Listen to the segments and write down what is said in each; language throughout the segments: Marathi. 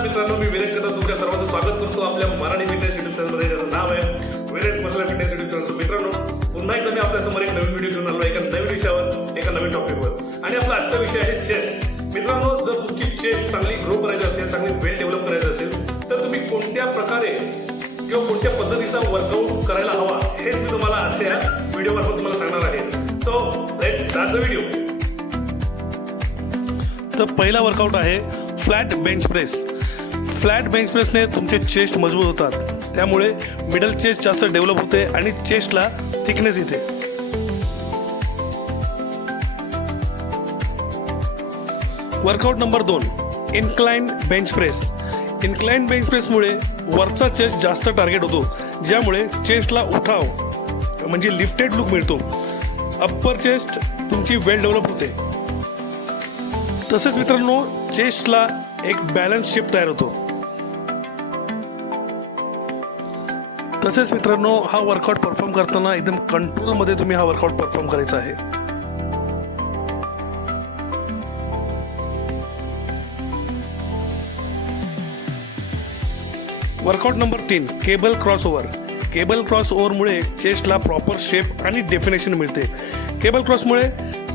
नमस्कार मित्रांनो, मी विरेन कदम तुमच्या सर्वांचं स्वागत करतो आपल्या मराठी फिटनेस युट्यूब चॅनलमध्ये. ज्याचं नाव आहे विरेन मसला फिटनेस युट्यूब चॅनल. मित्रांनो, पुन्हा एकदा मी आपल्या समोर एक नवीन व्हिडिओ घेऊन आलो, एका नवीन विषयावर, एका नवीन टॉपिकवर. आणि आपला आजचा विषय आहे चेस्ट. मित्रांनो, जर तुमची चेस्ट चांगली ग्रो करायची असेल, चांगली वेल डेव्हलप करायचं असेल, तर तुम्ही कोणत्या प्रकारे किंवा कोणत्या पद्धतीचा वर्कआउट करायला हवा हेच मी तुम्हाला आजच्या व्हिडिओमार्फत तुम्हाला सांगणार आहे. So let's start the video. तर पहिला वर्कआउट आहे flat bench press. Flat bench प्रेसने तुमचे चेस्ट मजबूत होतात, त्यामुळे मिडल चेस्ट जास्त डेव्हलप होते आणि चेस्टला थिकनेस येते. Workout number 2, incline bench press. Incline bench प्रेसमुळे वरचा चेस्ट जास्त टार्गेट होतो, ज्यामुळे चेस्टला उठाव म्हणजे लिफ्टेड लुक मिळतो. अप्पर चेस्ट तुमची वेल डेव्हलप होते. तसेच मित्रांनो, चेस्टला एक बॅलन्स शेप तयार होतो. तसेच मित्रांनो, हा वर्कआउट परफॉर्म करताना एकदम कंट्रोलमध्ये तुम्ही हा वर्कआउट परफॉर्म करायचा आहे. Workout number 3, cable crossover. Cable क्रॉसओव्हरमुळे चेस्टला प्रॉपर शेप आणि डेफिनेशन मिळते. केबल क्रॉसमुळे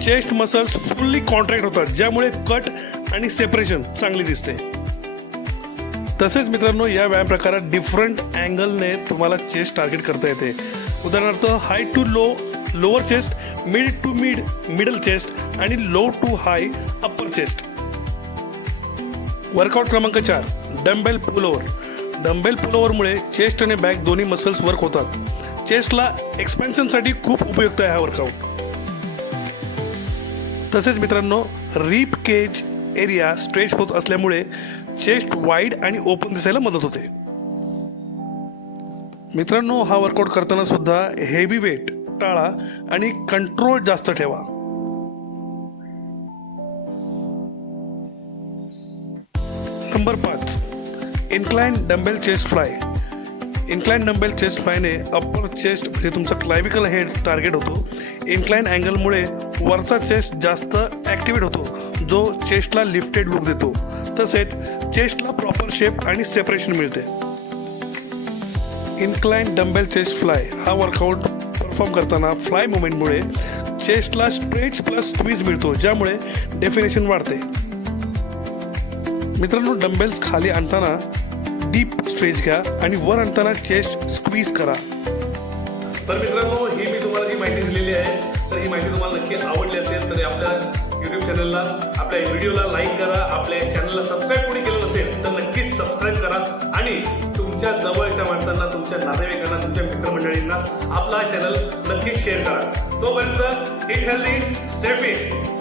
चेस्ट मसल्स फुल्ली कॉन्ट्रॅक्ट होतात, ज्यामुळे कट आणि सेपरेशन चांगली दिसते. तसेच मित्रांनो, या व्यायाम प्रकारात डिफरंट अँगलने तुम्हाला चेस्ट टार्गेट करता येते. उदाहरणार्थ, high to low lower chest, mid to middle chest आणि low to high upper chest. Workout क्रमांक 4, डम्बेल पुलओव्हर. डम्बेल पुलओव्हरमुळे चेस्ट आणि बॅक दोन्ही मसल्स वर्क होतात. चेस्टला एक्सपेन्शनसाठी खूप उपयुक्त आहे हा वर्कआउट. तसेच मित्रांनो, रिब केज एरिया स्ट्रेच होत असल्यामुळे चेस्ट वाईड आणि ओपन दिसायला मदत होते. मित्रांनो, हा वर्कआउट करताना सुद्धा हेवी वेट टाळा आणि कंट्रोल जास्त ठेवा. Number 5, incline dumbbell chest fly. Incline dumbbell chest फ्लायने अप्पर चेस्ट म्हणजे तुमचा क्लायविकल हेड टार्गेट होतो. इन्क्लाइन अँगलमुळे वरचा चेस्ट जास्त ॲक्टिवेट होतो, जो चेस्टला लिफ्टेड लुक देतो. तसेच चेस्टला प्रॉपर शेप आणि सेपरेशन मिळते. इन्क्लाइन डम्बेल चेस्ट फ्लाय हा वर्कआउट परफॉर्म करताना फ्लाय मुवमेंटमुळे चेस्टला स्ट्रेच प्लस स्क्वीज मिळतो, ज्यामुळे डेफिनेशन वाढते. मित्रांनो, डम्बेल्स खाली आणताना डीप स्ट्रेच घ्या आणि वर आणताना चेस्ट स्क्वीज करा. तर मित्रांनो, ही मी तुम्हाला जी माहिती दिलेली आहे, तर ही माहिती तुम्हाला नक्की आवडली असेल तर आपल्या युट्यूब चॅनलला, आपल्या व्हिडिओला लाईक करा. आपल्या चॅनलला सबस्क्राईब कोणी केलं नसेल तर नक्कीच सबस्क्राईब करा आणि तुमच्या जवळच्या माणसांना, तुमच्या नातेवाईकांना, तुमच्या मित्रमंडळींना आपला चॅनल नक्कीच शेअर करा. तोपर्यंत इट हेल्दी, स्टे फिट.